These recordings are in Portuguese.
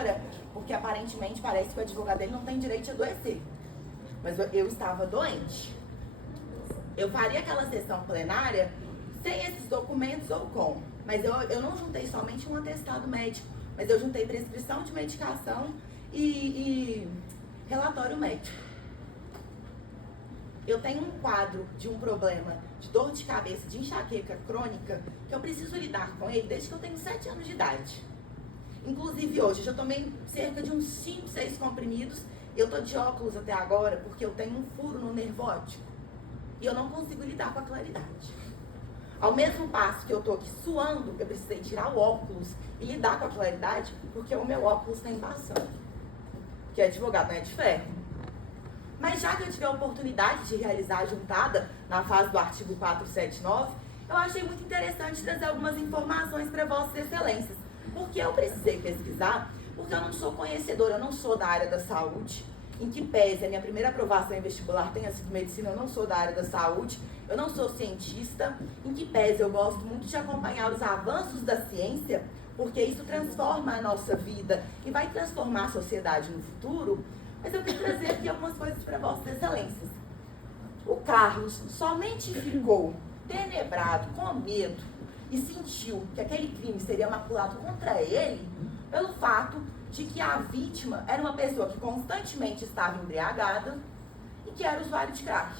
promotora, porque aparentemente parece que o advogado dele não tem direito de adoecer. Mas eu estava doente. Eu faria aquela sessão plenária sem esses documentos ou com. Mas eu não juntei somente um atestado médico, mas eu juntei prescrição de medicação e relatório médico. Eu tenho um quadro de um problema de dor de cabeça, de enxaqueca crônica, que eu preciso lidar com ele desde que eu tenho 7 anos de idade. Inclusive hoje, eu já tomei cerca de uns 5, 6 comprimidos. Eu tô de óculos até agora porque eu tenho um furo no nervo óptico. E eu não consigo lidar com a claridade. Ao mesmo passo que eu tô aqui suando, eu precisei tirar o óculos e lidar com a claridade, porque o meu óculos está embaçando. Que advogado não é de ferro. Mas já que eu tive a oportunidade de realizar a juntada na fase do artigo 479, eu achei muito interessante trazer algumas informações para Vossas Excelências. Porque eu precisei pesquisar, porque eu não sou conhecedora, eu não sou da área da saúde, em que pese a minha primeira aprovação em vestibular tenha sido medicina, eu não sou da área da saúde, eu não sou cientista, em que pese eu gosto muito de acompanhar os avanços da ciência, porque isso transforma a nossa vida e vai transformar a sociedade no futuro. Mas eu quero trazer aqui algumas coisas para Vossas Excelências. O Carlos somente ficou tenebrado, com medo, e sentiu que aquele crime seria maculado contra ele pelo fato de que a vítima era uma pessoa que constantemente estava embriagada e que era usuário de crack.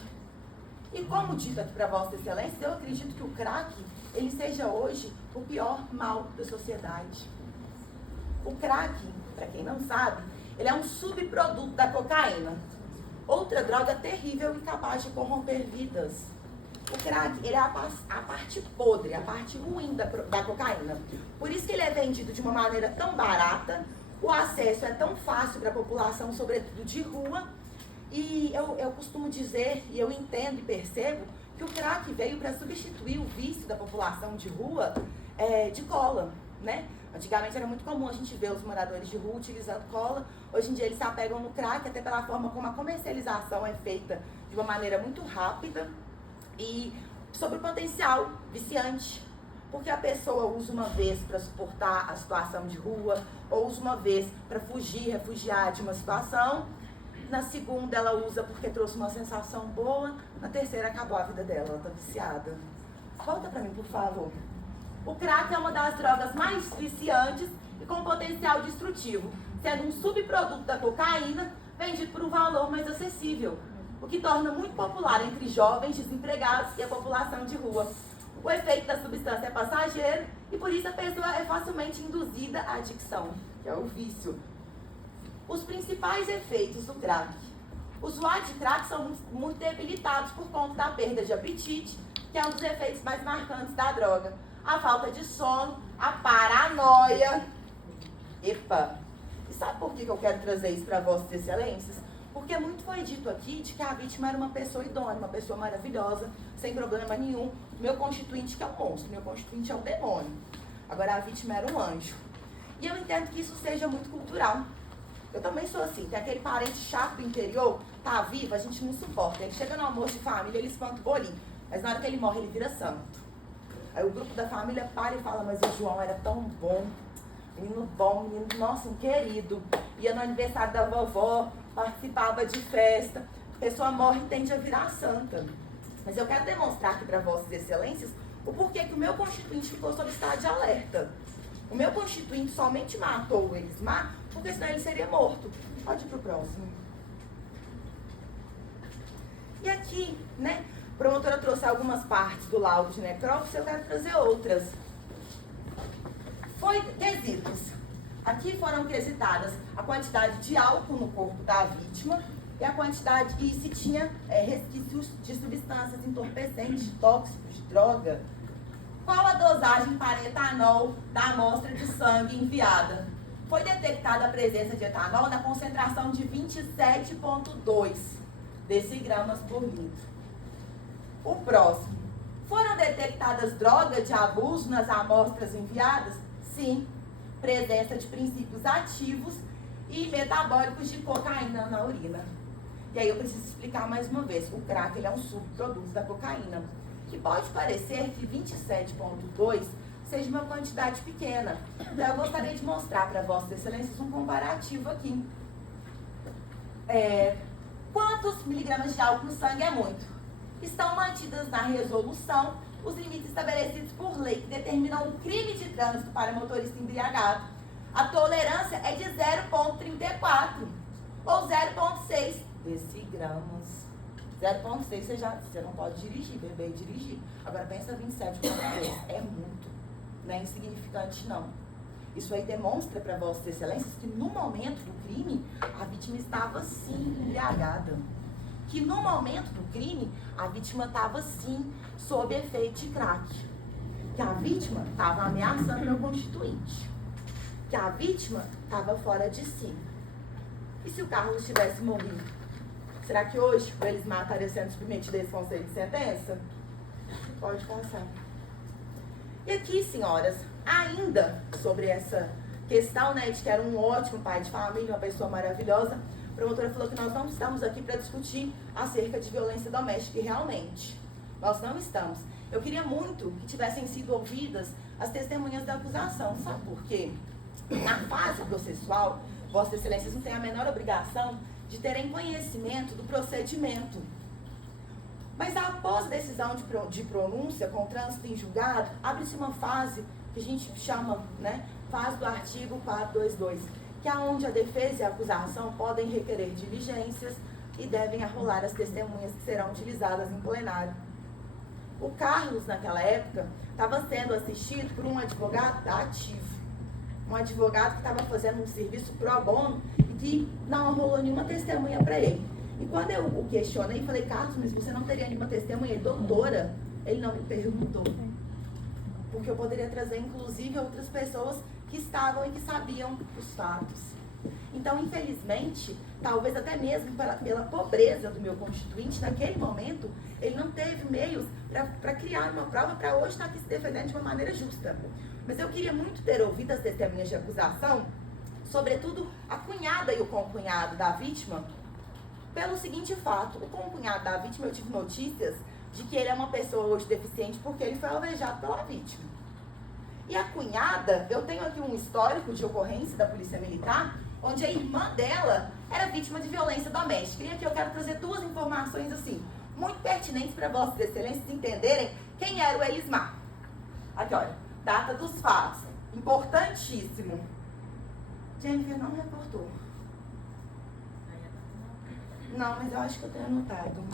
E como dito aqui para Vossas Excelências, eu acredito que o crack, ele seja hoje o pior mal da sociedade. O crack, para quem não sabe, ele é um subproduto da cocaína. Outra droga terrível e capaz de corromper vidas. O crack, ele é a parte podre, a parte ruim da cocaína. Por isso que ele é vendido de uma maneira tão barata, o acesso é tão fácil para a população, sobretudo de rua. E eu costumo dizer, e eu entendo e percebo, que o crack veio para substituir o vício da população de rua de cola, né? Antigamente era muito comum a gente ver os moradores de rua utilizando cola. Hoje em dia eles se apegam no crack, até pela forma como a comercialização é feita de uma maneira muito rápida. E sobre o potencial viciante, porque a pessoa usa uma vez para suportar a situação de rua, ou usa uma vez para fugir, refugiar de uma situação, na segunda ela usa porque trouxe uma sensação boa, na terceira acabou a vida dela, ela está viciada. Volta para mim, por favor. O crack é uma das drogas mais viciantes e com potencial destrutivo, sendo um subproduto da cocaína vendido por um valor mais acessível, o que torna muito popular entre jovens desempregados e a população de rua. O efeito da substância é passageiro e por isso a pessoa é facilmente induzida à adicção, que é o vício. Os principais efeitos do crack. Os usuários de crack são muito debilitados por conta da perda de apetite, que é um dos efeitos mais marcantes da droga. A falta de sono, a paranoia. Epa! E sabe por que eu quero trazer isso para Vossas Excelências? Porque muito foi dito aqui de que a vítima era uma pessoa idônea, uma pessoa maravilhosa, sem problema nenhum. Meu constituinte que é um monstro, meu constituinte é um demônio. Agora a vítima era um anjo. E eu entendo que isso seja muito cultural. Eu também sou assim, tem aquele parente chato do interior, tá vivo, a gente não suporta. Ele chega no almoço de família, ele espanta o bolinho. Mas na hora que ele morre, ele vira santo. Aí o grupo da família para e fala, mas o João era tão bom, menino, nossa, um querido. Ia no aniversário da vovó, participava de festa. A pessoa morre e tende a virar santa. Mas eu quero demonstrar aqui para Vossas Excelências o porquê que o meu constituinte ficou sob estado de alerta. O meu constituinte somente matou o Elismar, porque senão ele seria morto. Pode ir pro próximo. E aqui, né, a promotora trouxe algumas partes do laudo de necrópsia, eu quero trazer outras. Foi quesitos. Aqui foram quesitadas a quantidade de álcool no corpo da vítima e a quantidade, e se tinha resquícios de substâncias entorpecentes, tóxicos, de droga. Qual a dosagem para etanol da amostra de sangue enviada? Foi detectada a presença de etanol na concentração de 27,2 decigramas por litro. O próximo. Foram detectadas drogas de abuso nas amostras enviadas? Sim. Presença de princípios ativos e metabólicos de cocaína na urina. E aí eu preciso explicar mais uma vez. O crack ele é um subproduto da cocaína. Que pode parecer que 27,2 seja uma quantidade pequena. Então, eu gostaria de mostrar para Vossas Excelências um comparativo aqui. Quantos miligramas de álcool no sangue é muito? Estão mantidas na resolução os limites estabelecidos por lei que determinam o crime de trânsito para motorista embriagado. A tolerância é de 0,34 ou 0,6 decigramas. 0,6 você não pode dirigir, beber e dirigir. Agora pensa 27,2, é muito, não é insignificante não. Isso aí demonstra para Vossas Excelências que no momento do crime a vítima estava sim embriagada. Que no momento do crime a vítima estava sim sob efeito de crack. Que a vítima estava ameaçando meu constituinte. Que a vítima estava fora de si. E se o Carlos tivesse morrido? Será que hoje o Elismar estaria sendo submetido a esse conceito de sentença? Pode passar. E aqui, senhoras, ainda sobre essa questão, né, de que era um ótimo pai de família, uma pessoa maravilhosa, a promotora falou que nós não estamos aqui para discutir acerca de violência doméstica, e realmente, nós não estamos. Eu queria muito que tivessem sido ouvidas as testemunhas da acusação, sabe por quê? Na fase processual, Vossas Excelências não têm a menor obrigação de terem conhecimento do procedimento. Mas após a decisão de pronúncia com trânsito em julgado, abre-se uma fase que a gente chama, né, fase do artigo 422, que é onde a defesa e a acusação podem requerer diligências e devem arrolar as testemunhas que serão utilizadas em plenário. O Carlos, naquela época, estava sendo assistido por um advogado ativo. Um advogado que estava fazendo um serviço pro bono e que não arrolou nenhuma testemunha para ele. E quando eu o questionei, falei, Carlos, mas você não teria nenhuma testemunha? Ele, doutora, ele não me perguntou. Porque eu poderia trazer, inclusive, outras pessoas que estavam e que sabiam os fatos. Então, infelizmente, talvez até mesmo pela pobreza do meu constituinte, naquele momento, ele não teve meios para criar uma prova para hoje estar aqui se defendendo de uma maneira justa. Mas eu queria muito ter ouvido as testemunhas de acusação, sobretudo a cunhada e o concunhado da vítima, pelo seguinte fato: o concunhado da vítima, eu tive notícias de que ele é uma pessoa hoje deficiente porque ele foi alvejado pela vítima. E a cunhada, eu tenho aqui um histórico de ocorrência da Polícia Militar, onde a irmã dela era vítima de violência doméstica. E aqui eu quero trazer duas informações assim, muito pertinentes para Vossas Excelências entenderem quem era o Elismar. Aqui, olha, data dos fatos, importantíssimo. Jennifer não reportou. Não, mas eu acho que eu tenho anotado.